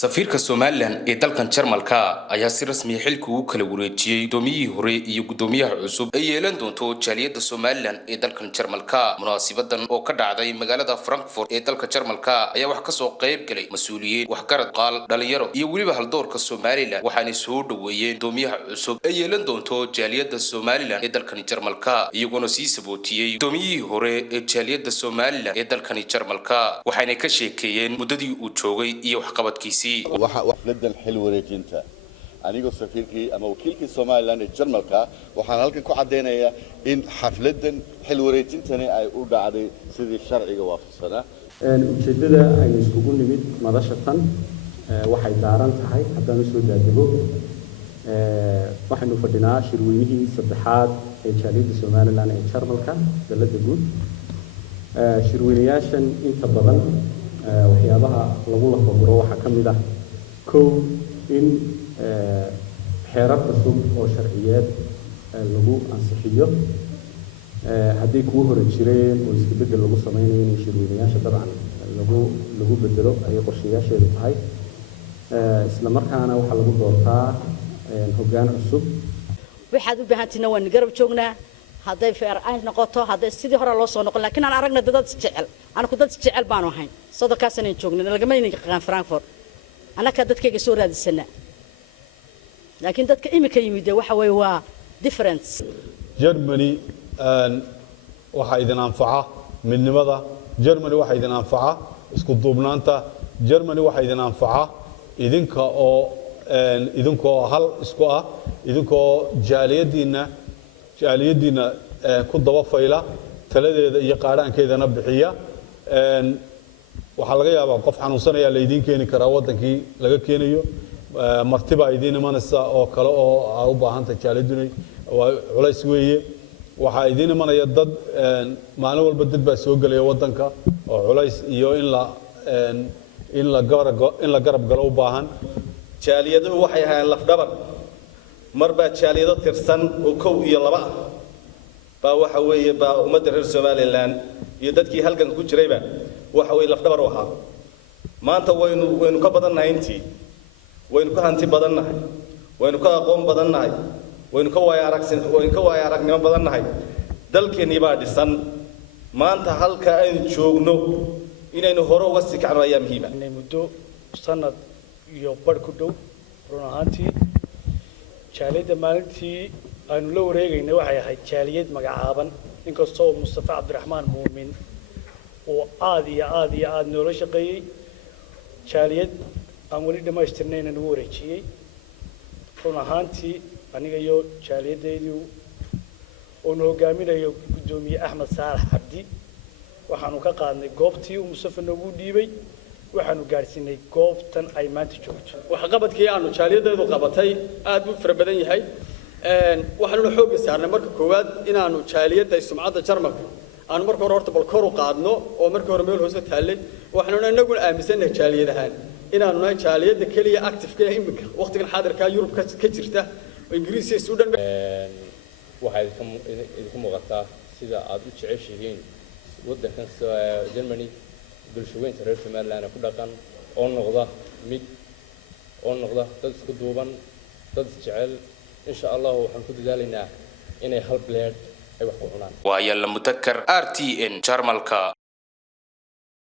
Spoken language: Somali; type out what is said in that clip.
safiirka Somaliland ee dalkan Jarmalka ayaa si rasmi ah xilka ugu kala wareejiyay gudoomiyihii hore iyo gudoomiyaha cusub ee yeelan doonto jaaliyadda Somaliland ee dalkan Jarmalka. Munaasabaddan oo ka dhacday magaalada Frankfurt ee dalka Jarmalka ayaa wax ka soo qayb galay mas'uuliyiin waxgarad qaal dhalinyaro iyo waliba haldoorka Somaliland waxaana soo dhaweeyeen gudoomiyaha cusub ee yeelan doonto jaaliyadda Somaliland ee dalkan Jarmalka iyagoo sii sabootiyay gudoomiyihii hore ee jaaliyadda Somaliland ee dalkan Jarmalka waxaana ka sheekeeyeen muddadii uu joogay iyo waxqabadkiisa xafladan xil wareejinta anigoo safiirkii ama wakiilkii Somaliland ee Jarmalka waxaan halkan ku cadeynayaa in xafladan xil wareejintani ay u dhacday sidii sharciga waafaqsanaa ujeedada ay isugu nimid madasha tan waxay daaran tahay haddaan soo daadego waxaanu fadhinaa shirweynihii saddexaad ee jaaliyadda Somaliland ee Jarmalka dalada guud shirweynayaashan inta badan waxyaabaha lagu lafaguro waxa kamid ah koow in xeerar cusub oo sharciyeed lagu ansixiyo haddii kuwa hore jireen oo isbedel lagu sameeyo in shirweynayaasha dabcan lagu bedelo ay qorshayaasheedu tahay isla markaana waxa lagu doortaa hoggaan cusub waxaad u baahantiina waan garab joognaa hadday feer ay noqoto hadday sidii hore loo soo noqon laakiin aan aragna dad jecel aan ku dad jecel baan ahayn sadaqaasan ay joognaa lagama inay qaan Frankfurt anaka dadkayga soo raadisana laakiin dadka imika yimid waxa way waa difference Germany waxa idin anfaca midnimada Germany waxa idin anfaca isku duubnaanta Germany waxa idin anfaca idinkoo hal isku ah idinkoo jaaliyadiina ku daba fayla taladeeda iyo qaaraankeedana bixiya waxa laga yaabaa qof xanuunsanaya la idin keeni karaa wadankii laga keenayo martiba idin imanaysa oo kale oo aad u baahan tahay jaaliyaduna waa culays weeye waxa idin imanaya dad maalin walba dad baa soo galaya wadanka oo culays iyo in la garab galo u baahan jaaliyaduhu waxay ahaayeen laf dhabar marba jaaliyado tirsan oo kow iyo laba ah baa waxa weeye baa ummadda reer Somaliland iyo dadkii halkan ku jirayba waxa weeye laf dhabar waxa maanta waynu ka badannahay intii waynu ka hanti badannahay waynu ka aqoon badannahay waynu ka waaya aragnimo badannahay dalkeennii baa dhisan maanta halka aynu joogno inaynu hore uga sii kacno ayaa muhiim ah muddo sanad iyo bar ku dhow run ahaantii jaaliyadda maalintii aanu la wareegaynay waxay ahayd jaaliyad magacaaban inkastoo Mustafa Cabdiraxmaan Muumin oo aad noola shaqeeyay jaaliyad aan wali dhamaystirnayn inuu wareejiyay run ahaantii aniga iyo jaaliyadeedii oo hogaaminayo gudoomiye Axmed Saalax Cabdi waxaanu ka qaadnay goobtii uu Mustafa nagu dhiibay waxaanu gaarsiinay goobtan ay maanta joogto waxa qabadkii aanu jaaliyadeedu qabatay aad u fara badan yahay waxaanu xoog saarnay marka koowaad inaanu jaaliyadda sumcadda Jarmalka aanu marka hore horta bal kor u qaadno oo marka hore meel hoose taalay waxaanu inagu aaminsanahay jaaliyadahan inaanu nahay jaaliyadda kaliya active ka imika waqtigan xaadirka Yurub ka jirta oo Ingiriis iyo Suudaan waxay ka muuqataa sida aad u jeceshihiin wadankan Germany bulshooyinka reer Somaliland ku dhaqan oo noqda dad isku duuban dad jecel insha Allah waxaan ku dadaalaynaa inay hal blade ay wax ku cunaan waa yalla mutakkar RTN Jarmalka